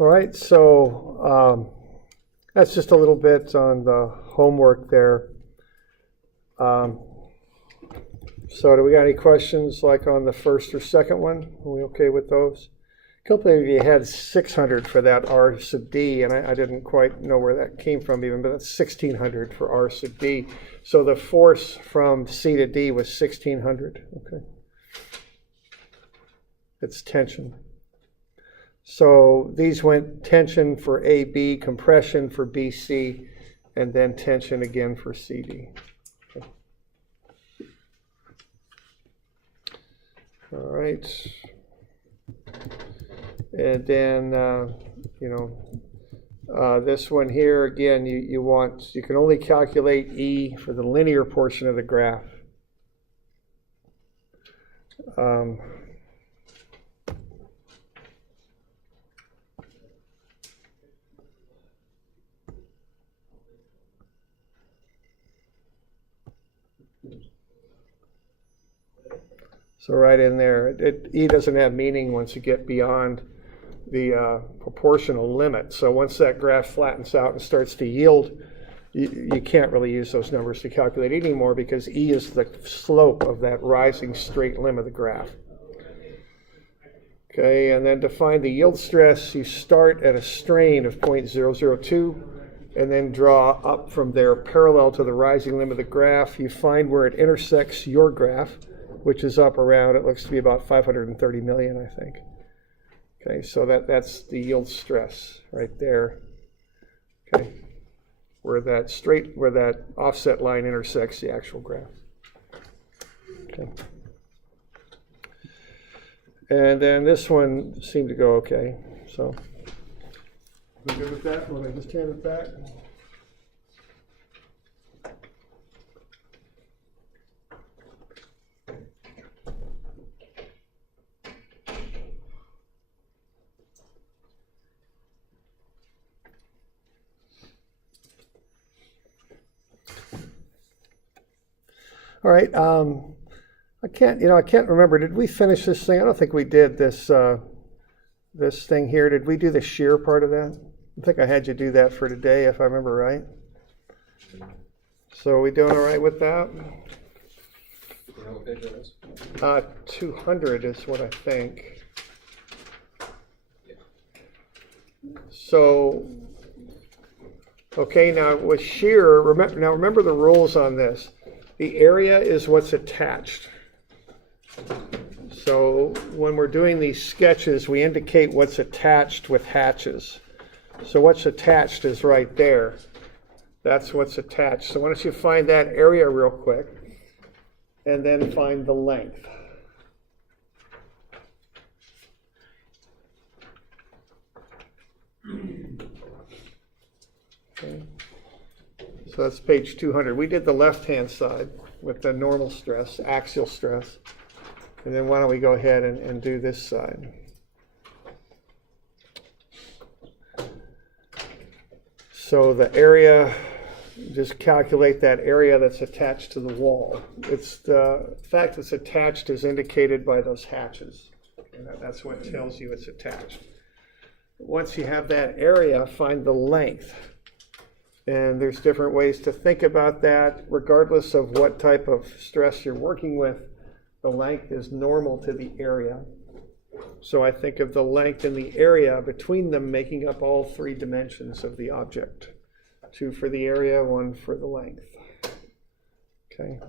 All right, so that's just a little bit on the homework there. So do we got any questions like on the first or second one? Are we okay with those? A couple of you had 600 for that R sub D, and I didn't quite know where that came from even, but that's 1600 for R sub D. So the force from C to D was 1600, okay. It's tension. So these went tension for AB, compression for BC, and then tension again for CD. Okay. All right. And then, this one here, again, you can only calculate E for the linear portion of the graph. So right in there, E doesn't have meaning once you get beyond the proportional limit. So once that graph flattens out and starts to yield, you can't really use those numbers to calculate anymore because E is the slope of that rising straight limb of the graph. Okay, and then to find the yield stress, you start at a strain of 0.002 and then draw up from there parallel to the rising limb of the graph. You find where it intersects your graph, which is up around, it looks to be about 530 million, I think. Okay, so that's the yield stress right there. Okay, where that offset line intersects the actual graph. Okay. And then this one seemed to go okay. So, we good with that? Want to just hand it back? All right. I can't remember. Did we finish this thing? I don't think we did this this thing here. Did we do the shear part of that? I think I had you do that for today, if I remember right. So are we doing all right with that? 200 is what I think. So, okay, now with shear, remember the rules on this. The area is what's attached. So when we're doing these sketches, we indicate what's attached with hatches. So what's attached is right there. That's what's attached. So why don't you find that area real quick, and then find the length. Okay. So that's page 200. We did the left-hand side with the normal stress, axial stress. And then why don't we go ahead and do this side. So the area, just calculate that area that's attached to the wall. It's the fact it's attached is indicated by those hatches. And that's what tells you it's attached. Once you have that area, find the length. And there's different ways to think about that. Regardless of what type of stress you're working with, the length is normal to the area. So I think of the length and the area between them making up all three dimensions of the object. 2 for the area, 1 for the length. Okay.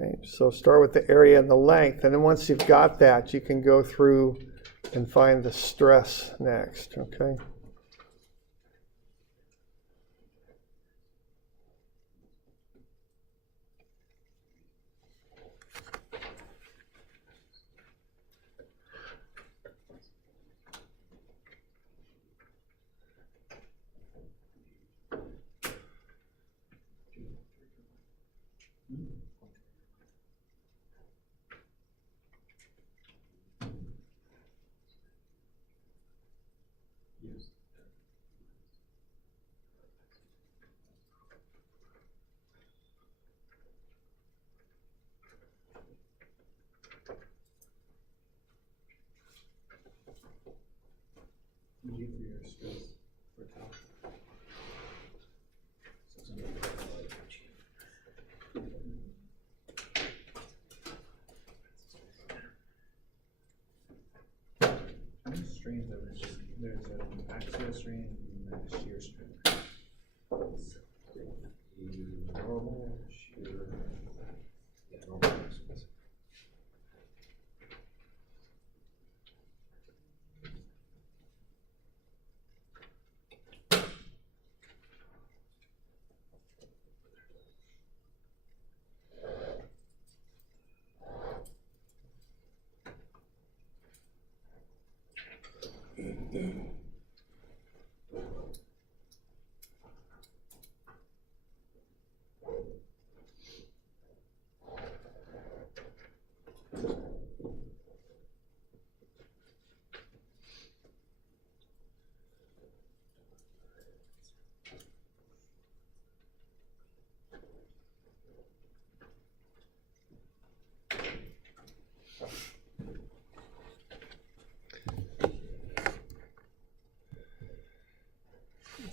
Okay, so start with the area and the length, and then once you've got that, you can go through and find the stress next, okay? G for your stress for tau. How many strains are there? There's an axial strain and a shear strain. Normal, shear, yeah, normal.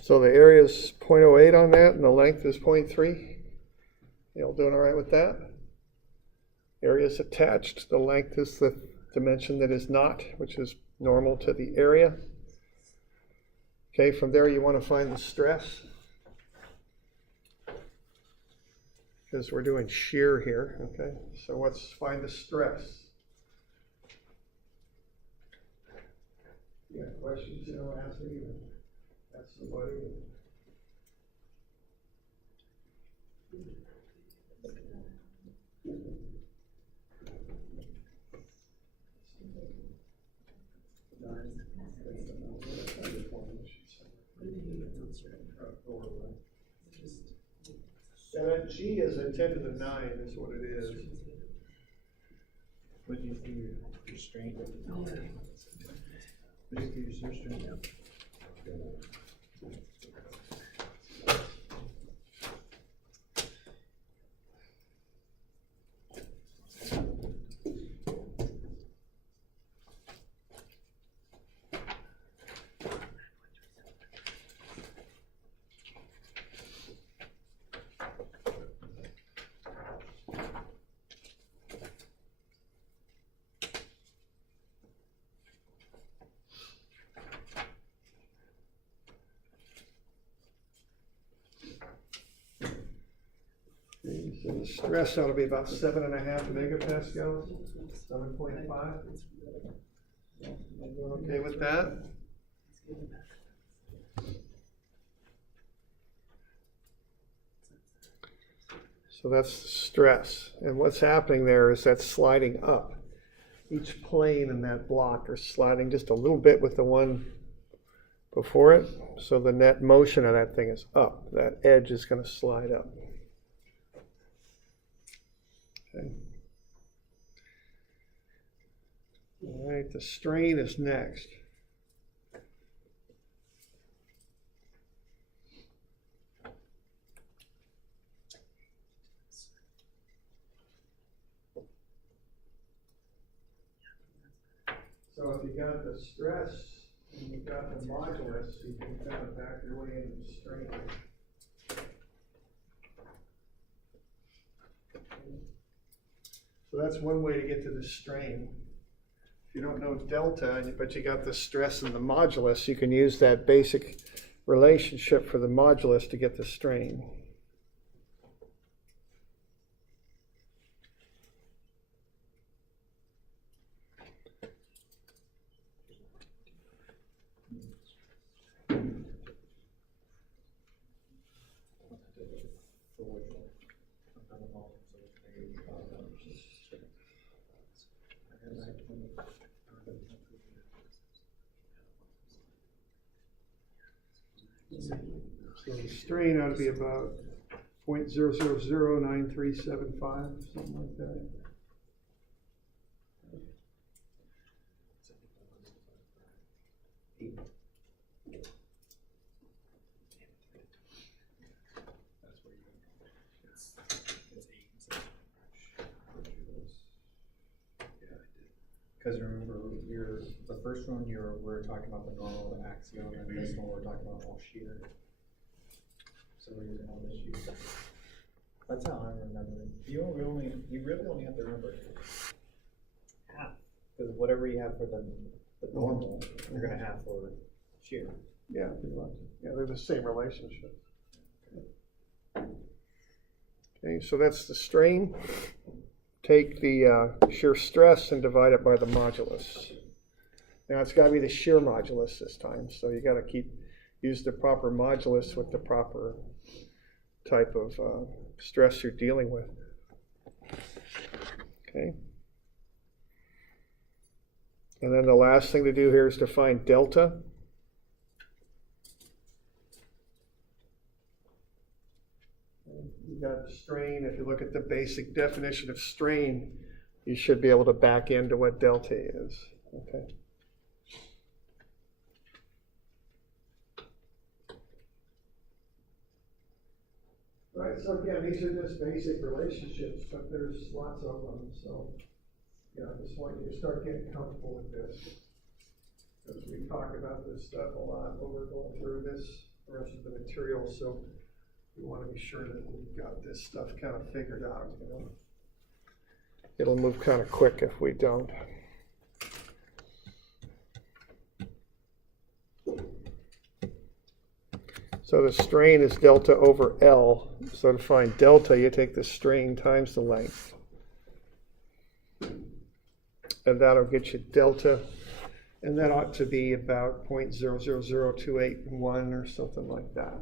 So the area is 0.08 on that, and the length is 0.3. You all doing all right with that? Area is attached. The length is the dimension that is not, which is normal to the area. Okay, from there you want to find the stress, because we're doing shear here. Okay, so let's find the stress. You got questions, ask me. Ask somebody. And that G is a 10 to the 9 is what it is. What do you do your strain? What do you do your shear strain? So the stress ought to be about 7.5 megapascals, 7.5. Okay with that? So that's the stress. And what's happening there is that's sliding up. Each plane in that block are sliding just a little bit with the one before it. So the net motion of that thing is up. That edge is going to slide up. Okay. All right, the strain is next. So if you got the stress and you got the modulus, you can kind of back your way into the strain. So that's one way to get to the strain. If you don't know delta, but you got the stress and the modulus, you can use that basic relationship for the modulus to get the strain. So the strain ought to be about 0.0009375, something like that. Because remember, the first one we're talking about the normal, the axial, and this one we're talking about all shear. So we're using all this shear. That's how I remember it. You really only have to remember half, because whatever you have for the normal, you're gonna have for shear. Yeah, pretty much. Yeah, they're the same relationship. Okay, so that's the strain. Take the shear stress and divide it by the modulus. Now it's got to be the shear modulus this time, so you got to use the proper modulus with the proper type of stress you're dealing with. Okay. And then the last thing to do here is to find delta. You got strain. If you look at the basic definition of strain, you should be able to back into what delta is. Okay. Right, so again, these are just basic relationships, but there's lots of them. So, yeah, I just want you to start getting comfortable with this. Because we talk about this stuff a lot when we're going through this, the rest of the material. So we want to be sure that we've got this stuff kind of figured out. You know, it'll move kind of quick if we don't. So the strain is delta over L. So to find delta, you take the strain times the length. And that'll get you delta. And that ought to be about 0.000281 or something like that.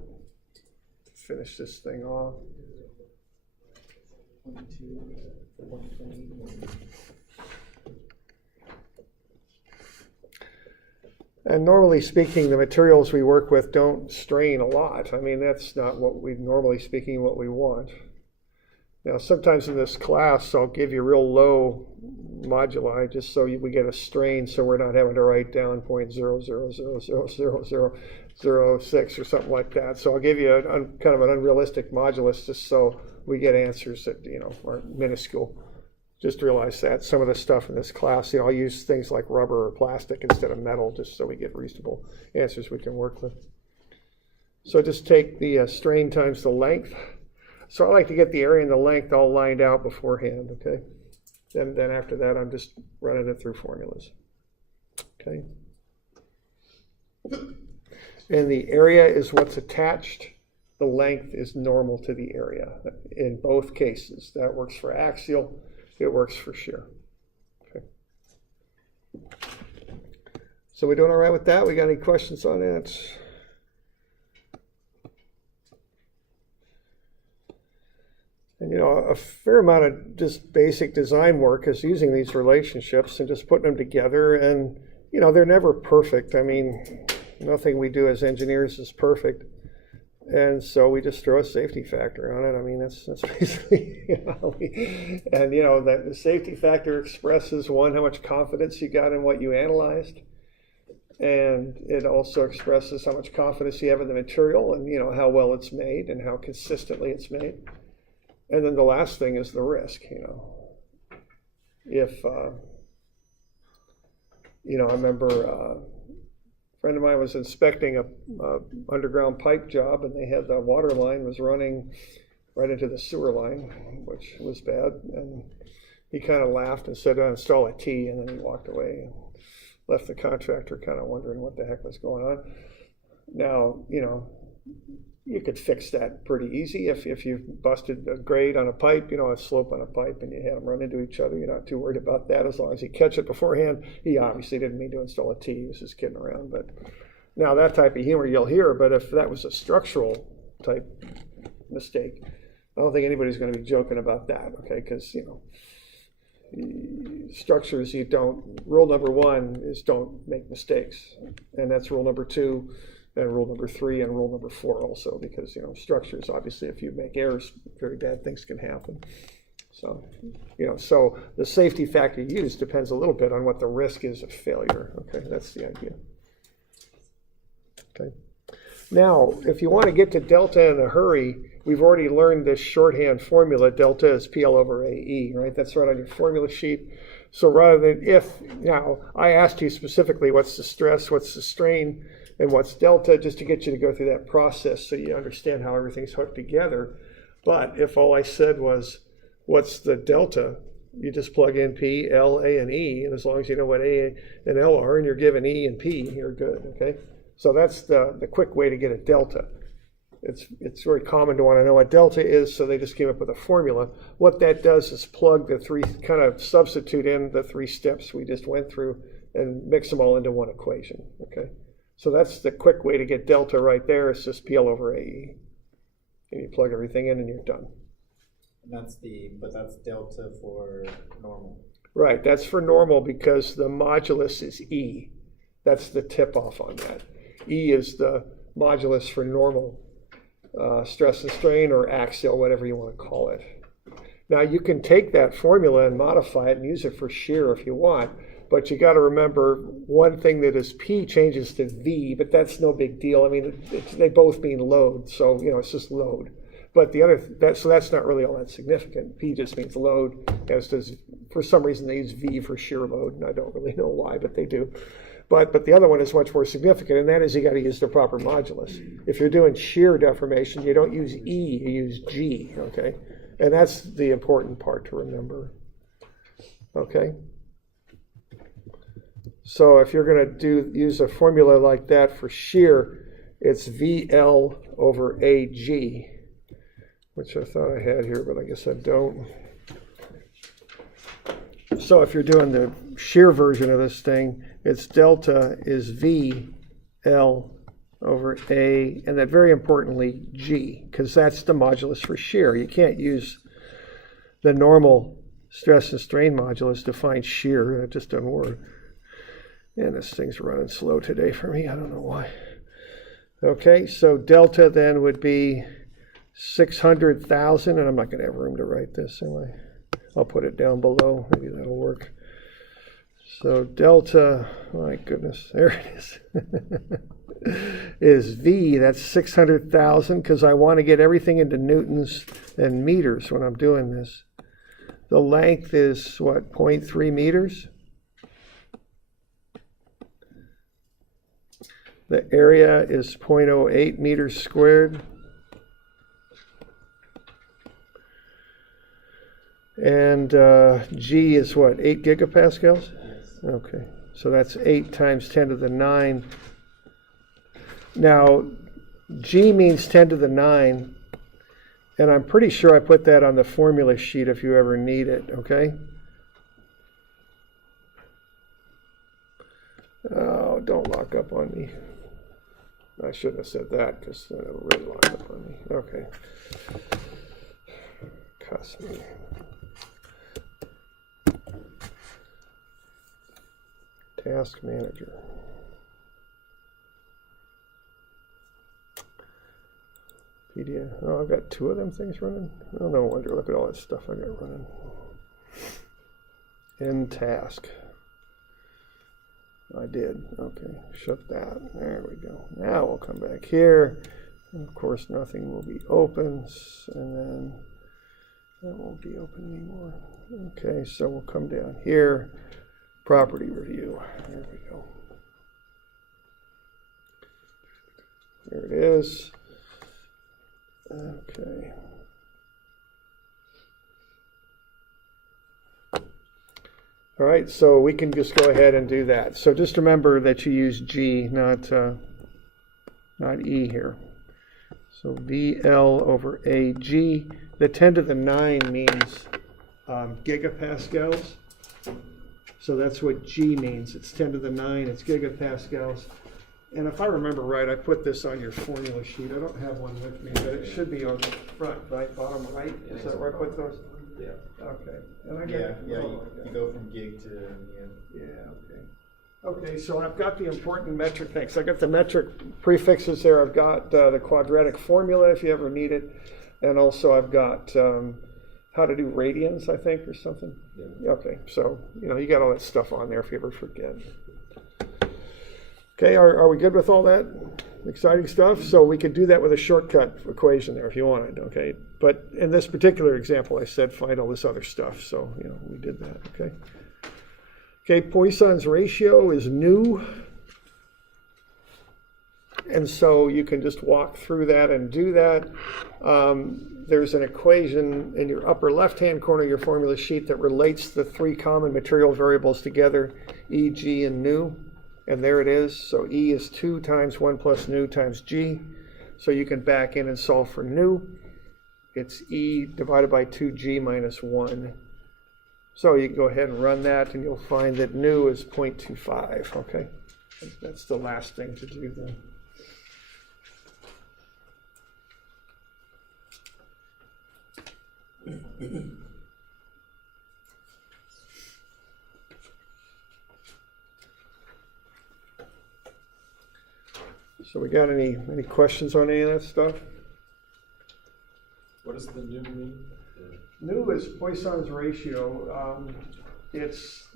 Finish this thing off. 22, 120. And normally speaking, the materials we work with don't strain a lot. I mean, that's not what we normally speaking what we want. Now, sometimes in this class, I'll give you real low moduli just so we get a strain, so we're not having to write down 0.00000006 or something like that. So I'll give you kind of an unrealistic modulus just so we get answers that aren't minuscule. Just realize that some of the stuff in this class, I'll use things like rubber or plastic instead of metal just so we get reasonable answers we can work with. So just take the strain times the length. So I like to get the area and the length all lined out beforehand, okay? Then after that, I'm just running it through formulas, okay? And the area is what's attached. The length is normal to the area in both cases. That works for axial. It works for shear. Okay. So we doing all right with that? We got any questions on that? And a fair amount of just basic design work is using these relationships and just putting them together. And they're never perfect. I mean, nothing we do as engineers is perfect. And so we just throw a safety factor on it. I mean, that's basically, and that the safety factor expresses, one, how much confidence you got in what you analyzed. And it also expresses how much confidence you have in the material and, how well it's made and how consistently it's made. And then the last thing is the risk, If, I remember, friend of mine was inspecting a underground pipe job, and they had the water line was running right into the sewer line, which was bad. And he kind of laughed and said, "Install a T," and then he walked away and left the contractor kind of wondering what the heck was going on. Now, you could fix that pretty easy if you've busted a grade on a pipe, a slope on a pipe, and you had them run into each other. You're not too worried about that as long as you catch it beforehand. He obviously didn't mean to install a T. He was just kidding around. But now that type of humor you'll hear, but if that was a structural type mistake, I don't think anybody's going to be joking about that, okay? Because, structures rule number one is don't make mistakes. And that's rule number two. And rule number 3 and rule number 4 also, because structures, obviously, if you make errors, very bad things can happen. So so the safety factor used depends a little bit on what the risk is of failure. Okay, that's the idea. Okay. Now, if you want to get to delta in a hurry, we've already learned this shorthand formula. Delta is PL over AE, right? That's right on your formula sheet. So rather than if, now, I asked you specifically what's the stress, what's the strain, and what's delta, just to get you to go through that process so you understand how everything's hooked together. But if all I said was, what's the delta, you just plug in P, L, A, and E, and as long as you know what A and L are, and you're given E and P, you're good, okay? So that's the quick way to get a delta. It's very common to want to know what delta is, so they just came up with a formula. What that does is plug the three, kind of substitute in the 3 steps we just went through and mix them all into one equation, okay? So that's the quick way to get delta right there. It's just PL over AE. And you plug everything in and you're done. And but that's delta for normal. Right, that's for normal because the modulus is E. That's the tip off on that. E is the modulus for normal stress and strain, or axial, whatever you want to call it. Now you can take that formula and modify it and use it for shear if you want, but you got to remember one thing, that is P changes to V, but that's no big deal. I mean, they both mean load, so it's just load. But the other, so that's not really all that significant. P just means load, as does, for some reason they use V for shear load, and I don't really know why, but they do. But the other one is much more significant, and that is you got to use the proper modulus. If you're doing shear deformation, you don't use E, you use G, okay? And that's the important part to remember, okay? So if you're going to use a formula like that for shear, it's VL over AG, which I thought I had here, but I guess I don't. So if you're doing the shear version of this thing, its delta is VL over A, and then very importantly, G, because that's the modulus for shear. You can't use the normal stress and strain modulus to find shear. It just doesn't work. And this thing's running slow today for me. I don't know why. Okay, so delta then would be 600,000, and I'm not going to have room to write this, am I? I'll put it down below. Maybe that'll work. So delta, my goodness, there it is, is V. That's 600,000, because I want to get everything into newtons and meters when I'm doing this. The length is, what, 0.3 meters? The area is 0.08 meters squared. And G is what, 8 gigapascals? Yes. Okay, so that's 8 times 10 to the 9. Now, G means 10 to the 9, and I'm pretty sure I put that on the formula sheet if you ever need it, okay? Oh, don't lock up on me. I shouldn't have said that, because then it'll really lock up on me. Okay. Cuss me. Task manager. PDF. Oh, I've got 2 of them things running. Oh, no wonder. Look at all that stuff I got running. End task. I did. Okay. Shut that. There we go. Now we'll come back here. And of course, nothing will be open. And then that won't be open anymore. Okay. So we'll come down here. Property review. There we go. There it is. Okay. All right, so we can just go ahead and do that. So just remember that you use G, not E here. So VL over AG. The 10 to the 9 means gigapascals. So that's what G means. It's 10 to the 9, it's gigapascals. And if I remember right, I put this on your formula sheet. I don't have one with me, but it should be on the front, right, bottom right. Is that where I put those? Yeah. Okay. And I You go from gig to okay. Okay, so I've got the important metric things. I got the metric prefixes there. I've got the quadratic formula if you ever need it, and also I've got how to do radians, I think, or something. Yeah. Okay, so you got all that stuff on there if you ever forget. Okay, are we good with all that exciting stuff? So we could do that with a shortcut equation there if you wanted, okay? But in this particular example, I said find all this other stuff, so we did that, okay? Okay, Poisson's ratio is nu. And so you can just walk through that and do that. There's an equation in your upper left-hand corner of your formula sheet that relates the three common material variables together, E, G, and nu. And there it is. So E is 2 times 1 plus nu times G. So you can back in and solve for nu. It's E divided by 2G minus 1. So you can go ahead and run that, and you'll find that nu is 0.25. Okay, that's the last thing to do then. So we got any questions on any of that stuff? What does the nu mean? Nu is Poisson's ratio. It's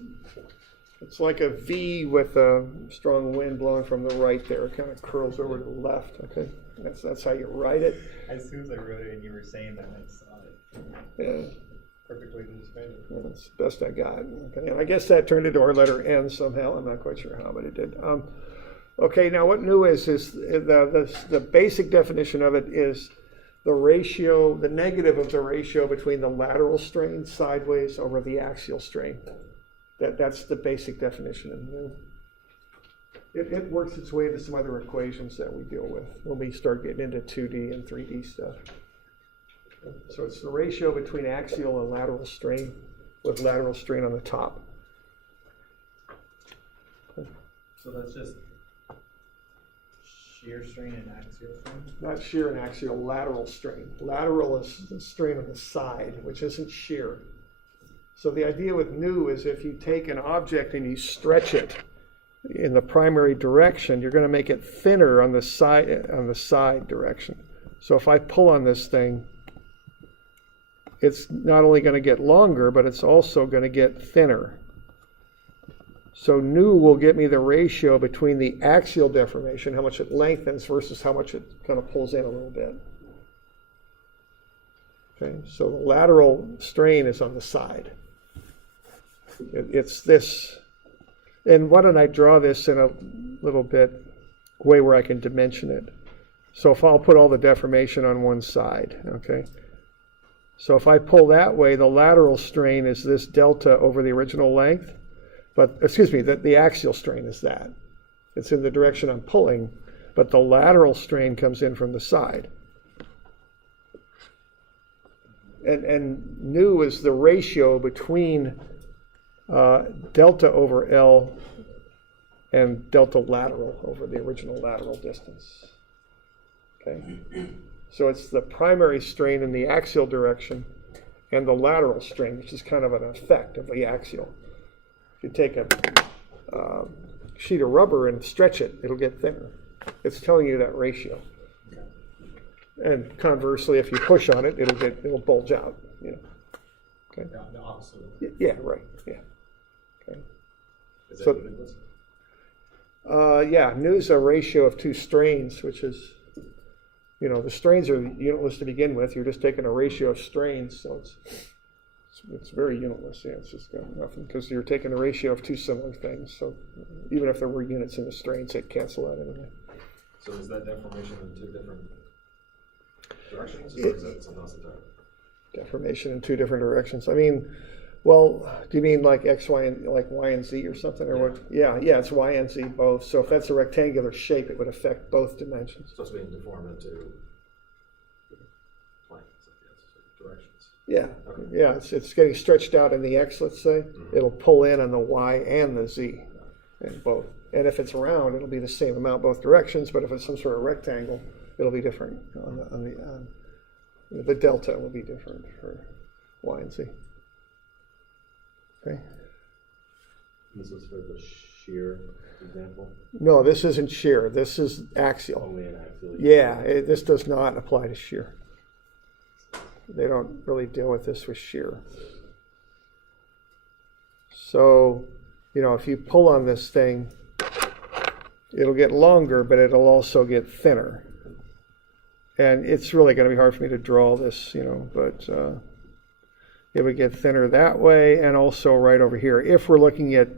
like a V with a strong wind blowing from the right there. It kind of curls over to the left. Okay, that's how you write it. As soon as I wrote it and you were saying that, I saw it. Yeah. Perfect way to describe it. Yeah, that's the best I got. Okay, and I guess that turned into our letter N somehow. I'm not quite sure how, but it did. Okay, now what nu is the basic definition of it is the ratio, the negative of the ratio between the lateral strain sideways over the axial strain. That's the basic definition of nu. It works its way into some other equations that we deal with when we start getting into 2D and 3D stuff. So it's the ratio between axial and lateral strain, with lateral strain on the top. So that's just shear strain and axial strain? Not shear and axial, lateral strain. Lateral is the strain on the side, which isn't shear. So the idea with nu is if you take an object and you stretch it in the primary direction, you're going to make it thinner on the side direction. So if I pull on this thing, it's not only going to get longer, but it's also going to get thinner. So nu will get me the ratio between the axial deformation, how much it lengthens versus how much it kind of pulls in a little bit. Okay, so the lateral strain is on the side. It's this. And why don't I draw this in a little bit way where I can dimension it. So if I'll put all the deformation on one side, okay. So if I pull that way, the lateral strain is this delta over the original length. But, excuse me, the axial strain is that. It's in the direction I'm pulling, but the lateral strain comes in from the side. And nu is the ratio between delta over L and delta lateral over the original lateral distance. Okay? So it's the primary strain in the axial direction and the lateral strain, which is kind of an effect of the axial. If you take a sheet of rubber and stretch it, it'll get thinner. It's telling you that ratio. And conversely, if you push on it, it'll bulge out. You know. Okay. The opposite. Yeah. Right. Yeah. Okay. Is that So- unitless? Yeah. Nu is a ratio of two strains, which is, you know, the strains are unitless to begin with. You're just taking a ratio of strains, so it's very unitless. Yeah, it's just got nothing because you're taking a ratio of two similar things. So even if there were units in the strains, they'd cancel out anyway. So is that deformation in two different directions, or is that something else entirely? Deformation in two different directions. I mean, well, do you mean like X, Y, and like Y and Z or something, or what? Yeah, it's Y and Z both. So if that's a rectangular shape, it would affect both dimensions. So it's being deformed into planes, I guess, or directions. Yeah, Okay. yeah, it's getting stretched out in the X, let's say. It'll pull in on the Y and the Z, and both. And if it's round, it'll be the same amount both directions. But if it's some sort of rectangle, it'll be different. The delta will be different for Y and Z. Okay. This was for the shear example, No, this isn't shear. This is axial. only an axial. Yeah, this does not apply to shear. They don't really deal with this with shear. So, you know, if you pull on this thing, it'll get longer, but it'll also get thinner. And it's really going to be hard for me to draw this, you know, but it would get thinner that way and also right over here. If we're looking at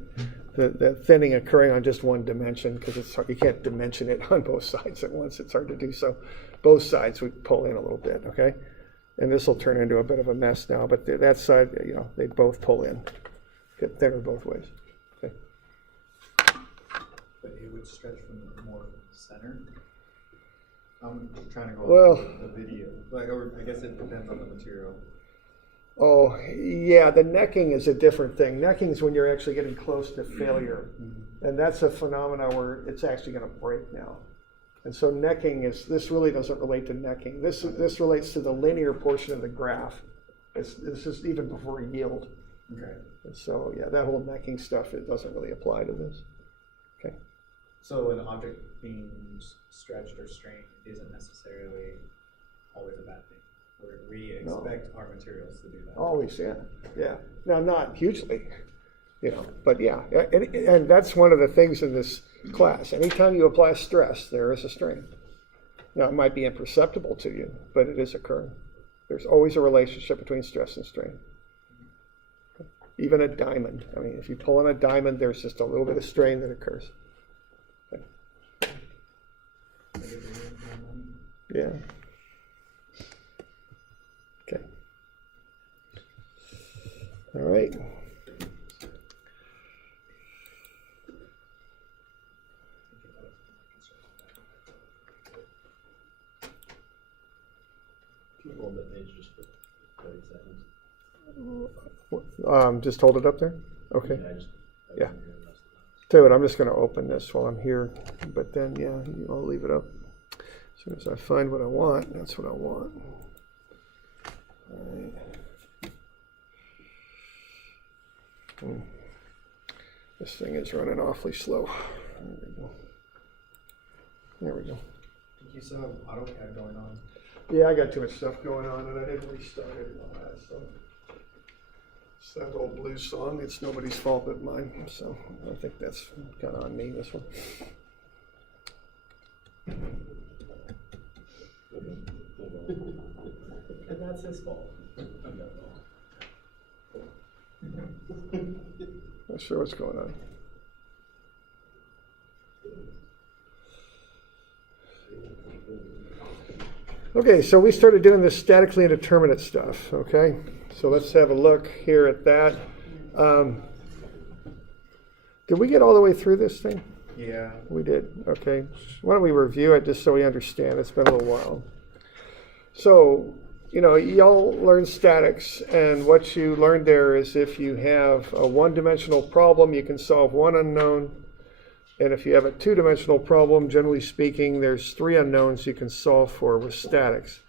the thinning occurring on just one dimension, because you can't dimension it on both sides at once. It's hard to do so. Both sides we pull in a little bit, okay? And this will turn into a bit of a mess now, but that side, they both pull in. Get thinner both ways. Okay. But it would stretch from the more center. I'm trying to go Well, on the video. Or I guess it depends on the material. Oh, yeah, the necking is a different thing. Necking is when you're actually getting close to failure. And that's a phenomena where it's actually going to break now. And so necking this really doesn't relate to necking. This relates to the linear portion of the graph. This is even before yield. Okay. And so, yeah, that whole necking stuff, it doesn't really apply to this. Okay. So an object being stretched or strained isn't necessarily always a bad thing. We expect our materials to do that. Always, yeah. Now, not hugely, but yeah. And that's one of the things in this class. Anytime you apply stress, there is a strain. Now, it might be imperceptible to you, but it is occurring. There's always a relationship between stress and strain. Even a diamond. I mean, if you pull on a diamond, there's just a little bit of strain that occurs. Okay. Yeah. Okay. All right. Hold that page just for 30 seconds. Just hold it up there? Okay. Yeah. Tell you what, I'm just going to open this while I'm here, but then, I'll leave it up. As soon as I find what I want, that's what I want. All right. This thing is running awfully slow. There we go. Did you still have AutoCAD going on? Yeah, I got too much stuff going on, and I didn't restart it and all that, so. It's that old blues song. It's nobody's fault but mine, so I think that's kind of on me, this one. And that's his fault. Not sure what's going on. Okay, so we started doing this statically indeterminate stuff, okay? So let's have a look here at that. Did we get all the way through this thing? Yeah. We did, okay. Why don't we review it just so we understand? It's been a little while. So, y'all learned statics, and what you learned there is if you have a one-dimensional problem, you can solve one unknown. And if you have a two-dimensional problem, generally speaking, there's three unknowns you can solve for with statics.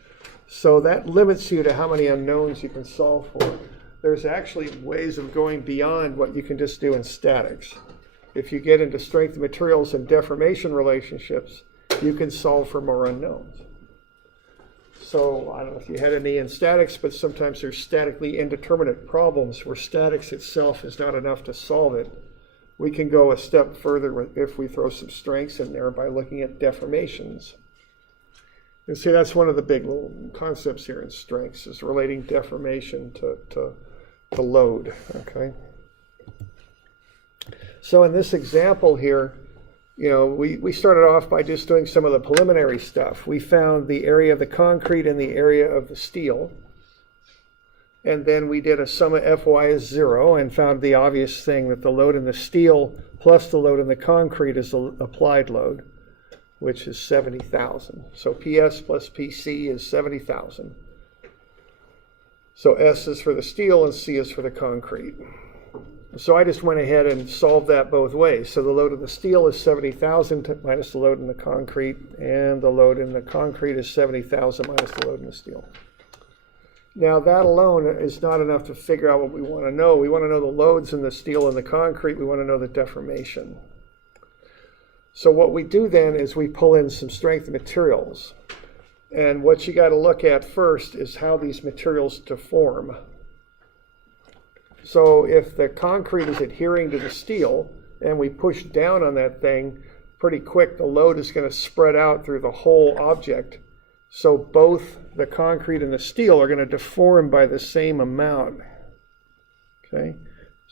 So that limits you to how many unknowns you can solve for. There's actually ways of going beyond what you can just do in statics. If you get into strength of materials and deformation relationships, you can solve for more unknowns. So I don't know if you had any in statics, but sometimes there's statically indeterminate problems where statics itself is not enough to solve it. We can go a step further if we throw some strengths in there by looking at deformations. And see, that's one of the big little concepts here in strengths, is relating deformation to load, okay? So in this example here, we started off by just doing some of the preliminary stuff. We found the area of the concrete and the area of the steel. And then we did a sum of Fy is 0 and found the obvious thing that the load in the steel plus the load in the concrete is the applied load, which is 70,000. So PS plus PC is 70,000. So S is for the steel and C is for the concrete. So I just went ahead and solved that both ways. So the load of the steel is 70,000 minus the load in the concrete, and the load in the concrete is 70,000 minus the load in the steel. Now that alone is not enough to figure out what we want to know. We want to know the loads in the steel and the concrete. We want to know the deformation. So what we do then is we pull in some strength materials. And what you got to look at first is how these materials deform. So if the concrete is adhering to the steel and we push down on that thing pretty quick, the load is going to spread out through the whole object. So both the concrete and the steel are going to deform by the same amount. Okay?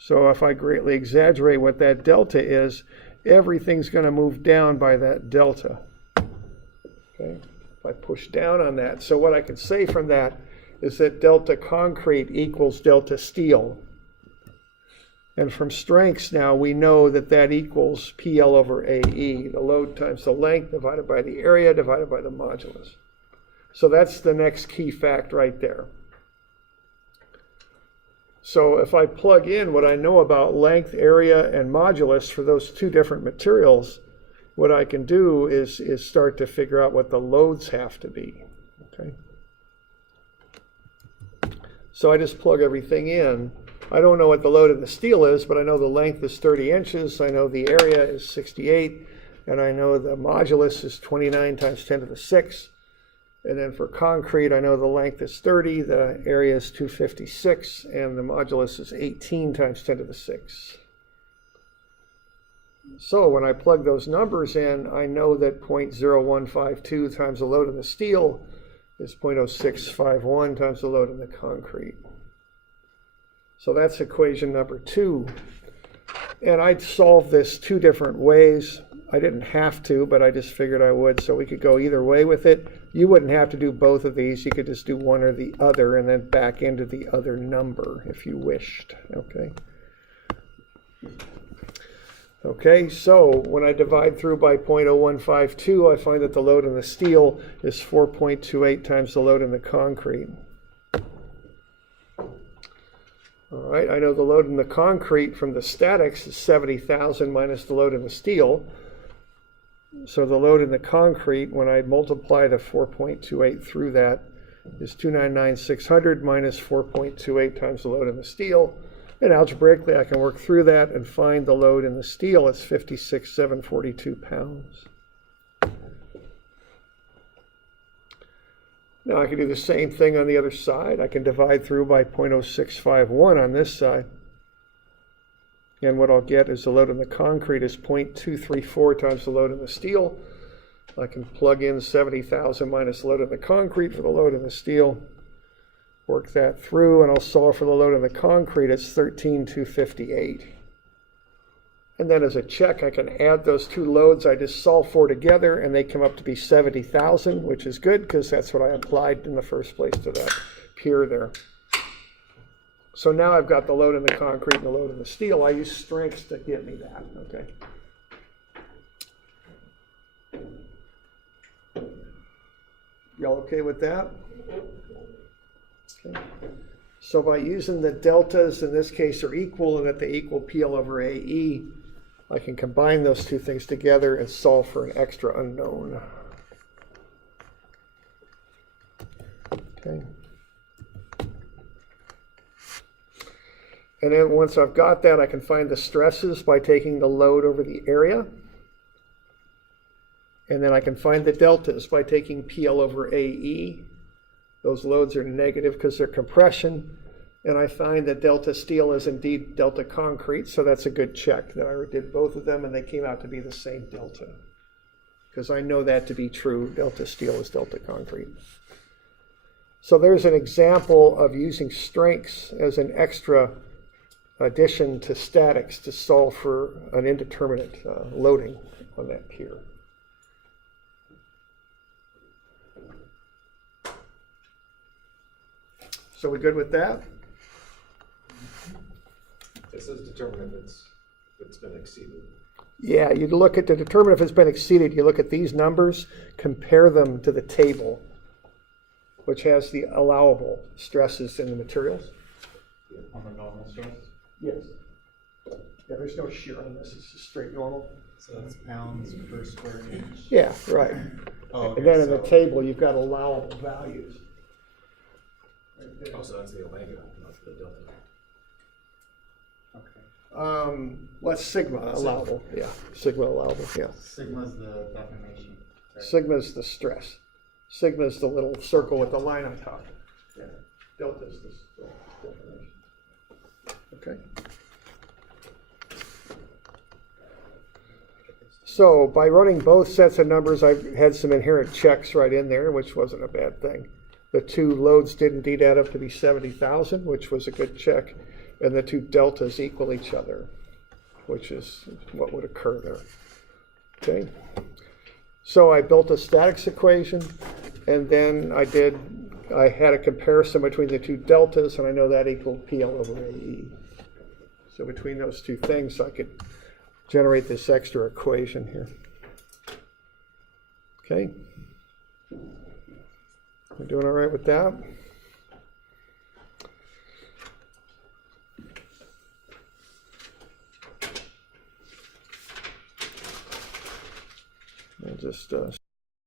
So if I greatly exaggerate what that delta is, everything's going to move down by that delta. Okay? If I push down on that. So what I can say from that is that delta concrete equals delta steel. And from strengths now, we know that that equals PL over AE, the load times the length divided by the area divided by the modulus. So that's the next key fact right there. So if I plug in what I know about length, area, and modulus for those two different materials, what I can do is start to figure out what the loads have to be. Okay. So I just plug everything in. I don't know what the load of the steel is, but I know the length is 30 inches. I know the area is 68, and I know the modulus is 29 times 10 to the 6. And then for concrete, I know the length is 30, the area is 256, and the modulus is 18 times 10 to the 6. So when I plug those numbers in, I know that 0.0152 times the load of the steel is 0.0651 times the load of the concrete. So that's equation number 2. And I'd solve this two different ways. I didn't have to, but I just figured I would, so we could go either way with it. You wouldn't have to do both of these. You could just do one or the other and then back into the other number if you wished. Okay. Okay, so when I divide through by 0.0152, I find that the load in the steel is 4.28 times the load in the concrete. All right, I know the load in the concrete from the statics is 70,000 minus the load in the steel. So the load in the concrete, when I multiply the 4.28 through that, is 299,600 minus 4.28 times the load in the steel. And algebraically, I can work through that and find the load in the steel. It's 56,742 pounds. Now I can do the same thing on the other side. I can divide through by 0.0651 on this side. And what I'll get is the load in the concrete is 0.234 times the load in the steel. I can plug in 70,000 minus the load in the concrete for the load in the steel. Work that through, and I'll solve for the load in the concrete. It's 13,258. And then as a check, I can add those two loads I just solved for together, and they come up to be 70,000, which is good because that's what I applied in the first place to that pier there. So now I've got the load in the concrete and the load in the steel. I use strengths to get me that, okay? Y'all okay with that? Okay. So by using the deltas, in this case, are equal and that they equal PL over AE, I can combine those two things together and solve for an extra unknown. Okay. And then once I've got that, I can find the stresses by taking the load over the area. And then I can find the deltas by taking PL over AE. Those loads are negative because they're compression. And I find that delta steel is indeed delta concrete, so that's a good check that I did both of them and they came out to be the same delta. Because I know that to be true, delta steel is delta concrete. So there's an example of using strengths as an extra addition to statics to solve for an indeterminate loading on that pier. So we good with that? It says determine if it's been exceeded. Yeah, you look at to determine if it's been exceeded, you look at these numbers, compare them to the table, which has the allowable stresses in the materials. On the normal stress? Yes. Yeah, there's no shear on this, it's just straight normal. So that's pounds per square inch? Yeah, right. Oh, okay, and then in the table, you've got allowable values. Right there. Oh, so that's the omega, not the delta. Okay. What's sigma allowable? Yeah, sigma allowable, yeah. Sigma's the definition. Right? Sigma is the stress. Sigma is the little circle with the line on top. Yeah. Delta is the definition. Okay. So by running both sets of numbers, I had some inherent checks right in there, which wasn't a bad thing. The two loads did indeed add up to be 70,000, which was a good check. and the two deltas equal each other, which is what would occur there. Okay? So I built a statics equation, and then I had a comparison between the two deltas, and I know that equaled PL over AE. So between those two things, I could generate this extra equation here. Okay? We're doing all right with that? I'll just